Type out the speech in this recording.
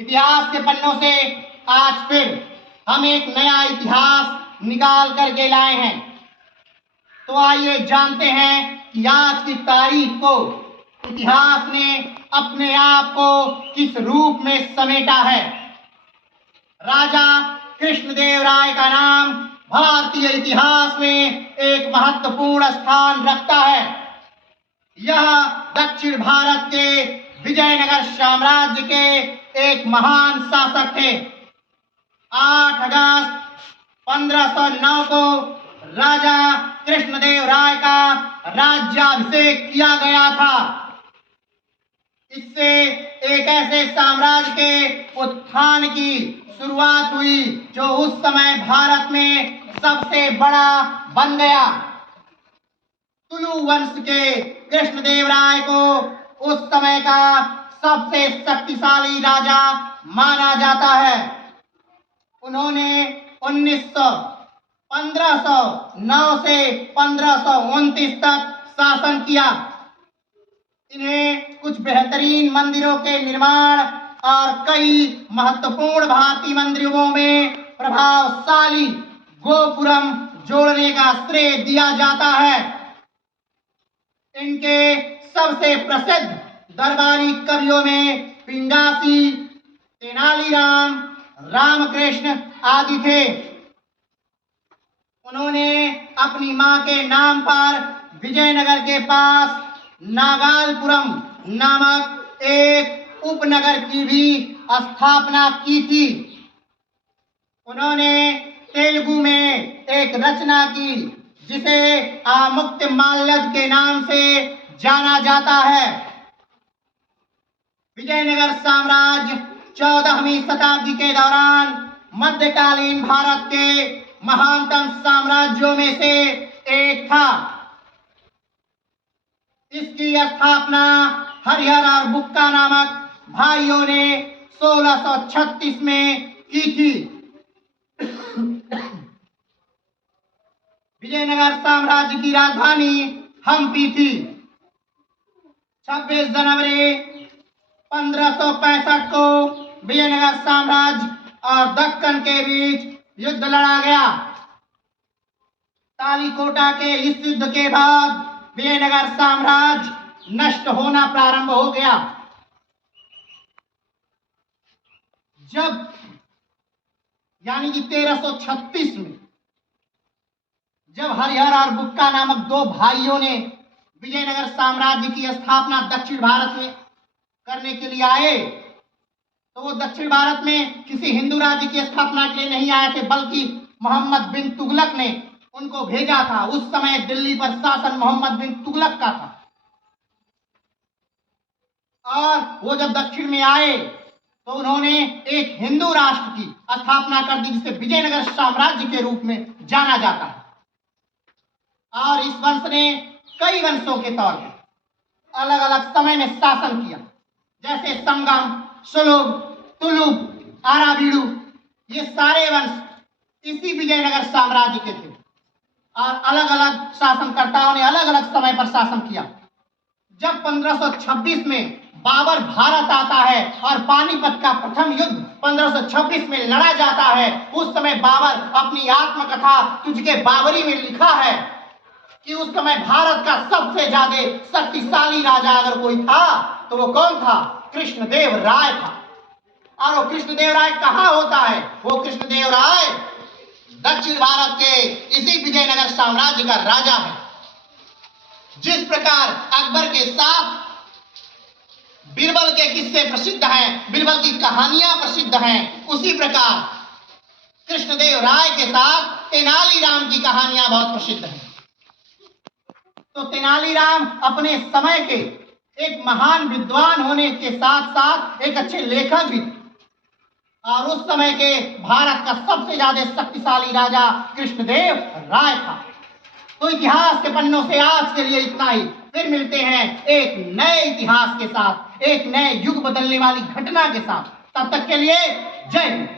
इतिहास के पन्नों से आज फिर हम एक नया इतिहास निकाल करके लाए हैं। तो आइए जानते हैं कि आज की तारीख को इतिहास ने अपने आप को किस रूप में समेटा है। राजा कृष्णदेव राय का नाम भारतीय इतिहास में एक महत्वपूर्ण स्थान रखता है। यह दक्षिण भारत के विजयनगर साम्राज्य के एक महान शासक थे। 8 अगस्त 1509 को राजा कृष्णदेव राय का राज्याभिषेक किया गया था। इससे एक ऐसे साम्राज्य के उत्थान की शुरुआत हुई जो उस समय भारत में सबसे बड़ा बन गया। तुलु वंश के कृष्णदेव राय को उस समय का सबसे शक्तिशाली राजा माना जाता है। उन्होंने 1509 से 1529 तक शासन किया। इन्हें कुछ बेहतरीन मंदिरों के निर्माण और कई महत्वपूर्ण भारतीय मंदिरों में प्रभावशाली गोपुरम जोड़ने का श्रेय दिया जाता है। इनके सबसे प्रसिद्ध दरबारी कवियों में पिंगासी, तेनालीराम, रामकृष्ण आदि थे। उन्होंने अपनी मां के नाम पर विजयनगर के पास नागालपुरम नामक एक उपनगर की भी स्थापना की थी। उन्होंने तेलुगु में एक रचना की जिसे आमुक्तमाल्यद के नाम से जाना जाता है। विजयनगर साम्राज्य 14वीं शताब्दी के दौरान मध्यकालीन भारत के महानतम साम्राज्यों में से एक था। इसकी स्थापना हरिहर और बुक्का नामक भाइयों ने 1636 में की थी। विजयनगर साम्राज्य की राजधानी हम्पी थी। 26 जनवरी 1565 को विजयनगर साम्राज्य और दक्कन के बीच युद्ध लड़ा गया। तालीकोटा के इस युद्ध के बाद विजयनगर साम्राज्य नष्ट होना प्रारंभ हो गया। जब यानी कि 1336 में जब हरिहर और बुक्का नामक 2 भाइयों ने विजयनगर साम्राज्य की स्थापना दक्षिण भारत में करने के लिए आए, तो वो दक्षिण भारत में किसी हिंदू राज्य की स्थापना के लिए नहीं आए थे, बल्कि मोहम्मद बिन तुगलक ने उनको भेजा था। उस समय दिल्ली पर शासन मोहम्मद बिन तुगलक का था। और वो जब दक्षिण में आए तो उन्होंने एक हिंदू राष्ट्र की स्थापना कर दी, जिसे विजयनगर साम्राज्य के रूप में जाना जाता है। और इस वंश ने कई वंशों के तौर पर अलग अलग समय में शासन किया, जैसे संगम, सुलुभ, तुलुभ, आराबीडू। ये सारे वंश इसी विजयनगर साम्राज्य के थे और अलग अलग शासनकर्ताओं ने अलग अलग समय पर शासन किया। जब 1526 में बाबर भारत आता है और पानीपत का प्रथम युद्ध 1526 में लड़ा जाता है, उस समय बाबर अपनी आत्मकथा तुझके बाबरी में लिखा है कि उस समय भारत का सबसे ज्यादा शक्तिशाली राजा अगर कोई था तो वो कौन था? कृष्णदेव राय था। और वो कृष्णदेव राय कहाँ होता है? वो कृष्णदेव राय दक्षिण भारत के इसी विजयनगर साम्राज्य का राजा है। जिस प्रकार अकबर के साथ बीरबल के किस्से प्रसिद्ध हैं, बीरबल की कहानियां प्रसिद्ध हैं, उसी प्रकार कृष्णदेव राय के साथ तेनालीराम की कहानियां बहुत प्रसिद्ध हैं। तो तेनालीराम अपने समय के एक महान विद्वान होने के साथ साथ एक अच्छे लेखक भी थे और उस समय के भारत का सबसे ज्यादा शक्तिशाली राजा कृष्णदेव राय था। तो इतिहास के पन्नों से आज के लिए इतना ही। फिर मिलते हैं एक नए इतिहास के साथ, एक नए युग बदलने वाली घटना के साथ। तब तक के लिए जय हिंद।